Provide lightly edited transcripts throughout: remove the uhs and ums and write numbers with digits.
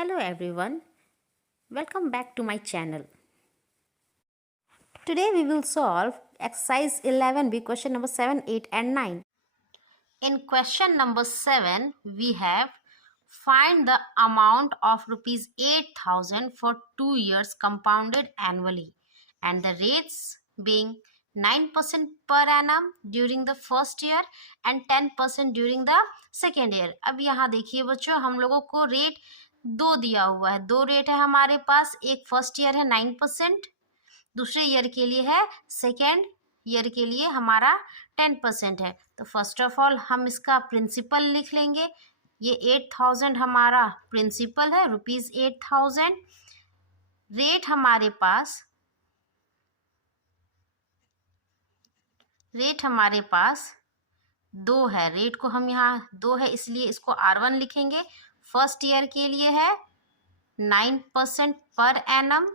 Hello everyone, welcome back to my channel. Today we will solve exercise 11b question number 7, 8 and 9. In question number 7, we have find the amount of rupees 8,000 for 2 years compounded annually and the rates being 9% per annum during the first year and 10% during the second year. अब यहाँ देखिए बच्चों, हम लोगों को rate दो दिया हुआ है, दो रेट है हमारे पास. एक फर्स्ट ईयर है 9%, दूसरे ईयर के लिए है, सेकेंड ईयर के लिए हमारा 10% है. तो फर्स्ट ऑफ ऑल हम इसका प्रिंसिपल लिख लेंगे. ये 8,000 हमारा प्रिंसिपल है, रुपीज 8,000. रेट हमारे पास दो है. रेट को हम यहाँ दो है इसलिए इसको R1 लिखेंगे. फर्स्ट ईयर के लिए है 9% पर एनम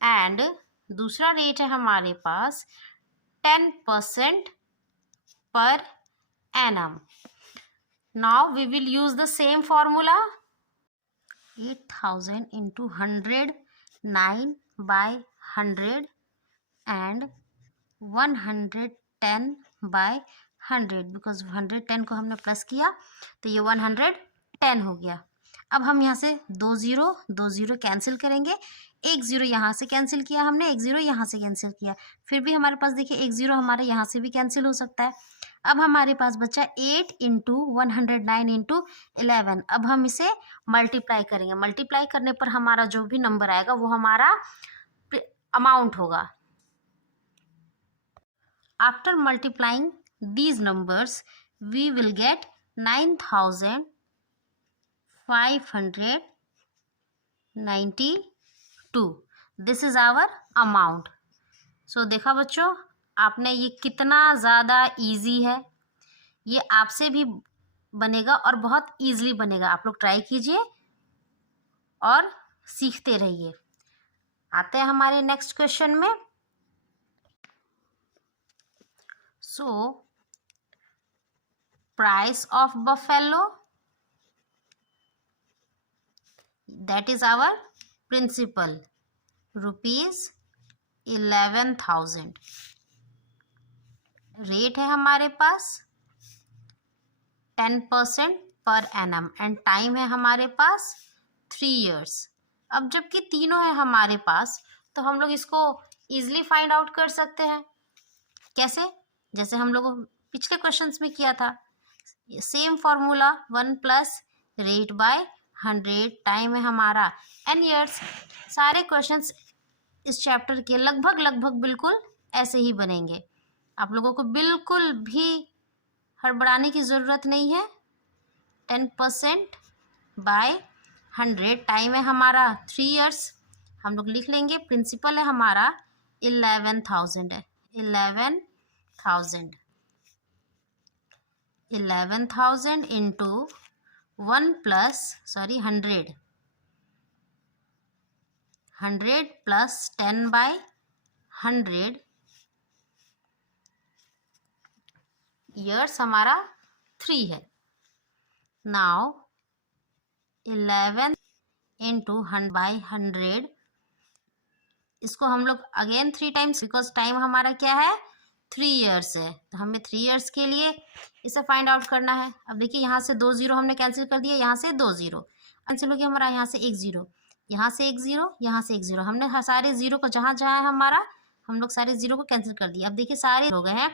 एंड दूसरा रेट है हमारे पास 10% per annum. Now we will use the same formula. 8,000 into 100, 9 by 100 and 110 by 100 because 110 को हमने प्लस किया तो ये 110 हो गया. अब हम यहाँ से दो जीरो कैंसिल करेंगे. एक जीरो यहाँ से कैंसिल किया हमने, एक जीरो यहाँ से कैंसिल किया, फिर भी हमारे पास देखिए एक जीरो हमारे यहाँ से भी कैंसिल हो सकता है. अब हमारे पास बचा 8 इंटू 109 इंटू 11. अब हम इसे मल्टीप्लाई करेंगे. मल्टीप्लाई करने पर हमारा जो भी नंबर आएगा वो हमारा अमाउंट होगा. After multiplying these numbers we will get 9,592. this is our amount. so देखा बच्चों आपने, ये कितना ज़्यादा इजी है. ये आपसे भी बनेगा और बहुत इजीली बनेगा. आप लोग ट्राई कीजिए और सीखते रहिए. आते हैं हमारे नेक्स्ट क्वेश्चन में. so price of buffalo, that is our principal, rupees 11,000. Rate है हमारे पास 10% पर एनम एंड टाइम है हमारे पास 3 years. अब जबकि तीनों है हमारे पास तो हम लोग इसको इजीली फाइंड आउट कर सकते हैं. कैसे? जैसे हम लोग पिछले क्वेश्चंस में किया था. Same formula 1 plus rate by 100, time है हमारा n years. सारे क्वेश्चंस इस चैप्टर के लगभग बिल्कुल ऐसे ही बनेंगे. आप लोगों को बिल्कुल भी हड़बड़ाने की ज़रूरत नहीं है. 10% बाय 100, टाइम है हमारा 3 years. हम लोग लिख लेंगे. प्रिंसिपल है हमारा 11,000 है. 11,000 इंटू 100 प्लस 10 बाय 100 ईयर्स हमारा 3 है. नाउ 11 इंटू 100 बाई 100, इसको हम लोग अगेन 3 टाइम्स, बिकॉज टाइम हमारा क्या है 3 years है, तो हमें 3 years के लिए इसे फाइंड आउट करना है. अब देखिए यहाँ से 2 जीरो हमने कैंसिल कर दिया, यहाँ से 2 जीरो कैंसिल हो गया हमारा, यहाँ से 1 जीरो, यहाँ से 1 जीरो, यहाँ से 1 जीरो. हमने सारे जीरो को जहाँ जहाँ है हमारा, हम लोग सारे जीरो को कैंसिल कर दिया. अब देखिए सारे हो गए हैं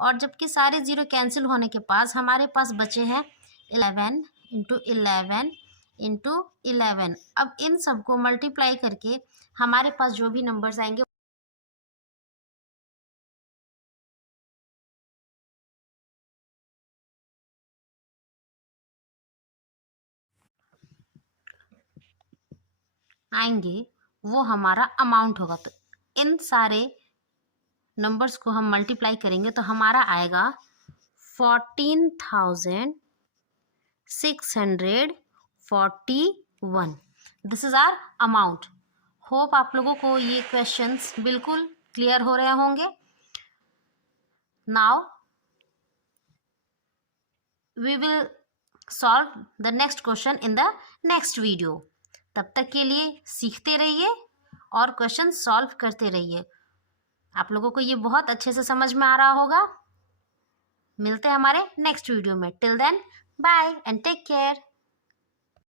और जबकि सारे जीरो कैंसिल होने के पास हमारे पास बचे हैं 11 इंटू 11 इंटू 11. अब इन सबको मल्टीप्लाई करके हमारे पास जो भी नंबर्स आएंगे वो हमारा अमाउंट होगा. तो इन सारे नंबर्स को हम मल्टीप्लाई करेंगे तो हमारा आएगा 14,641. This is our amount. Hope आप लोगों को ये क्वेश्चंस बिल्कुल क्लियर हो रहे होंगे. Now we will solve the next question in the next video. तब तक के लिए सीखते रहिए और क्वेश्चन सॉल्व करते रहिए. आप लोगों को ये बहुत अच्छे से समझ में आ रहा होगा. मिलते हैं हमारे नेक्स्ट वीडियो में. Till then bye and take care.